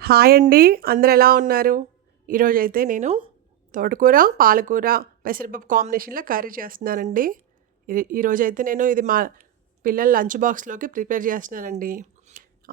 Hi అండి. అందరు ఎలా ఉన్నారు? ఈరోజు అయితే నేను తోటకూర పాలకూర పెసరపప్పు కాంబినేషన్లో కర్రీ చేస్తున్నానండి. ఈరోజు అయితే నేను ఇది మా పిల్లల లంచ్ బాక్స్లోకి ప్రిపేర్ చేస్తున్నానండి.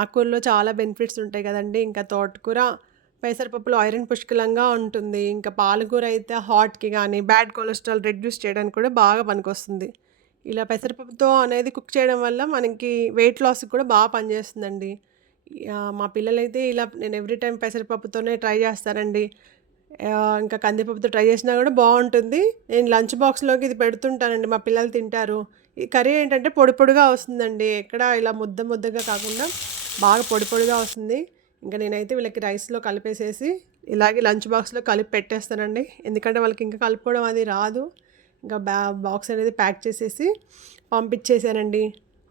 ఆకుకూరలో చాలా బెనిఫిట్స్ ఉంటాయి కదండి. ఇంకా తోటకూర పెసరపప్పులో ఐరన్ పుష్కలంగా ఉంటుంది. ఇంకా పాలకూర అయితే హార్ట్కి కానీ బ్యాడ్ కొలెస్ట్రాల్ రెడ్యూస్ చేయడానికి కూడా బాగా పనికొస్తుంది. ఇలా పెసరపప్పుతో అనేది కుక్ చేయడం వల్ల మనకి వెయిట్ లాస్కి కూడా బాగా పనిచేస్తుందండి. మా పిల్లలైతే ఇలా నేను ఎవ్రీ టైం పెసరపప్పుతోనే ట్రై చేస్తానండి. ఇంకా కందిపప్పుతో ట్రై చేసినా కూడా బాగుంటుంది. నేను లంచ్ బాక్స్లోకి ఇది పెడుతుంటానండి మా పిల్లలు తింటారు. ఈ కర్రీ ఏంటంటే పొడి పొడిగా వస్తుందండి. ఎక్కడ ఇలా ముద్ద ముద్దగా కాకుండా బాగా పొడి పొడిగా వస్తుంది. ఇంకా నేనైతే వీళ్ళకి రైస్లో కలిపేసేసి ఇలాగే లంచ్ బాక్స్లో కలిపి పెట్టేస్తానండి. ఎందుకంటే వాళ్ళకి ఇంకా కలుపుకోవడం అది రాదు. ఇంకా బ్యా బాక్స్ అనేది ప్యాక్ చేసేసి పంపించేసానండి.